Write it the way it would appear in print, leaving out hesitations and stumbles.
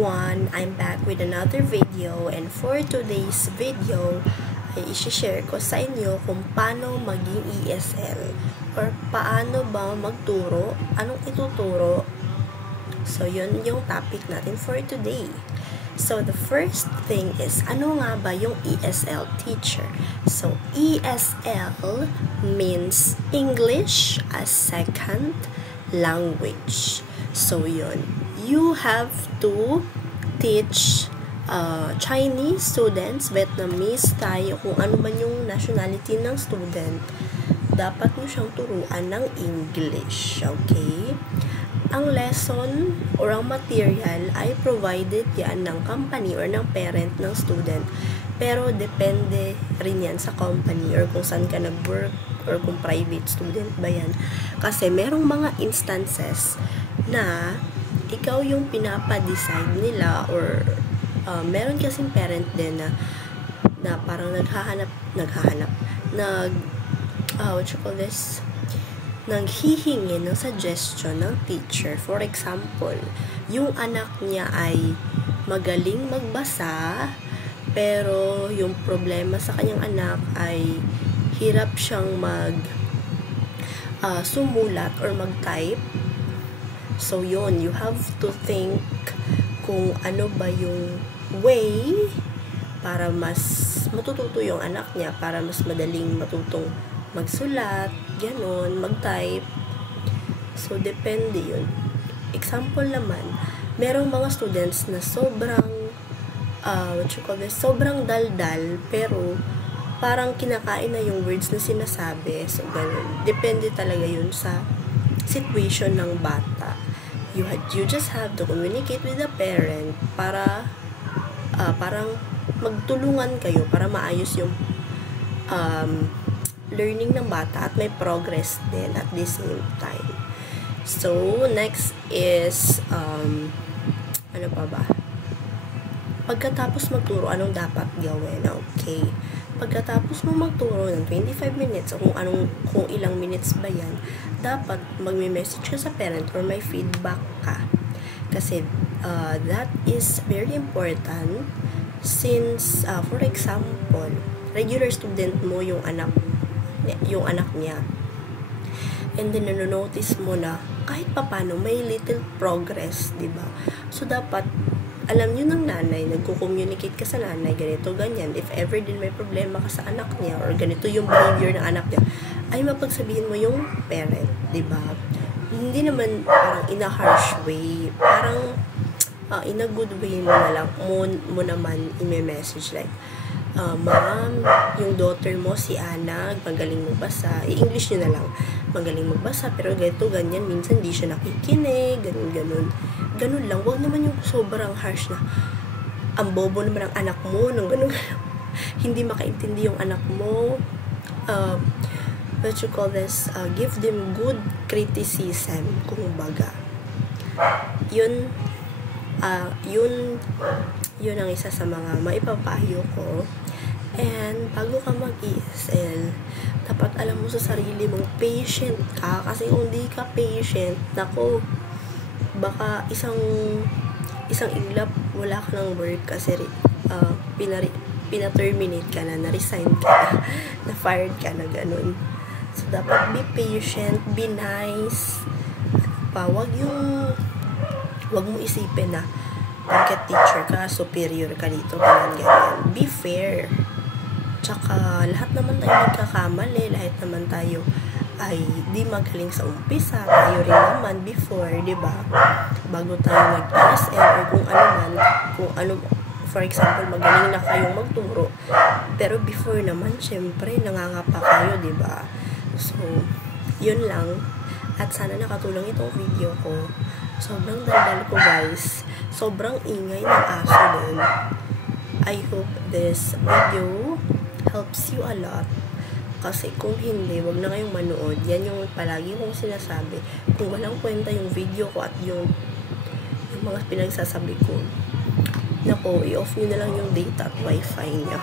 everyone! I'm back with another video, and for today's video ay isi-share ko sa inyo kung paano maging ESL or paano ba magturo, anong ituturo. So yun yung topic natin for today. So the first thing is, ano nga ba yung ESL teacher? So ESL means English as second language. So yun, you have to teach Chinese students, Vietnamese, Thai, kung ano man yung nationality ng student, dapat mo siyang turuan ng English, okay? Ang lesson or ang material ay provided yan ng company or ng parent ng student, pero depende rin yan sa company or kung saan ka nag-work or kung private student ba yan. Kasi merong mga instances na ikaw yung pinapa-decide nila or meron kasing parent din na parang naghihingi ng suggestion ng teacher. For example, yung anak niya ay magaling magbasa, pero yung problema sa kanyang anak ay hirap siyang sumulat or mag-type. So yun, you have to think kung ano ba yung way para mas matututo yung anak niya, para mas madaling matutong magsulat, ganon, mag-type. So depende yun. Example naman, merong mga students na sobrang daldal, pero parang kinakain na yung words na sinasabi. So ganon, depende talaga yun sa situation ng bata. You just have to communicate with the parent para parang magtulungan kayo para maayos yung learning ng bata at may progress din at the same time. So next is ano pa ba? Pagkatapos magturo, anong dapat gawin? Okay. Pagkatapos mo magturo ng 25 minutes o kung ilang minutes ba yan, dapat magme-message ka sa parent or may feedback ka. Kasi that is very important since, for example, regular student mo yung anak niya. And then, nanonotice mo na kahit papano may little progress, diba? So, dapat alam nyo ng nanay, nagko-communicate ka sa nanay, ganito, ganyan. If ever din may problema ka sa anak niya, or ganito yung behavior ng anak niya, ay mapagsabihin mo yung parent, diba? Hindi naman parang in a harsh way, parang in a good way mo na lang, mo naman i-message like, ma'am, yung daughter mo, si Ana, magaling magbasa. I-English nyo na lang. Magaling magbasa, pero ganito, ganyan. Minsan, di siya nakikinig, ganun. Ganun lang. Huwag naman yung sobrang harsh na, ang bobo naman ang anak mo, nung ganun. Hindi makaintindi yung anak mo. Give them good criticism, kung baga. Yun ang isa sa mga maipapayo ko. And bago ka mag-ESL, dapat alam mo sa sarili mong patient ka, kasi kung di ka patient, nako, baka isang iglap wala ka ng work kasi pina-terminate ka na, na-resign ka na, na-fired ka na, ganun. So dapat be patient, be nice. Wag mo isipin na porket teacher ka, superior ka dito, ganyan. Be fair. Tsaka, lahat naman tayo nagkakamali, lahat naman tayo ay di magaling sa umpisa. Tayo rin naman before, diba? Bago tayo mag-ESL or kung ano, for example, magaling na kayong magturo. Pero before naman, syempre, nangangapa kayo, diba? So, yun lang. At sana nakatulong itong video ko. Sobrang daldal ko, guys. Sobrang ingay ng aso din. I hope this video helps you a lot. Kasi kung hindi, wag na kayong manood. Yan yung palagi kong sinasabi. Kung walang kwenta yung video ko at yung mga pinagsasabi ko, nako, i-off nyo na lang yung data at wifi nyo.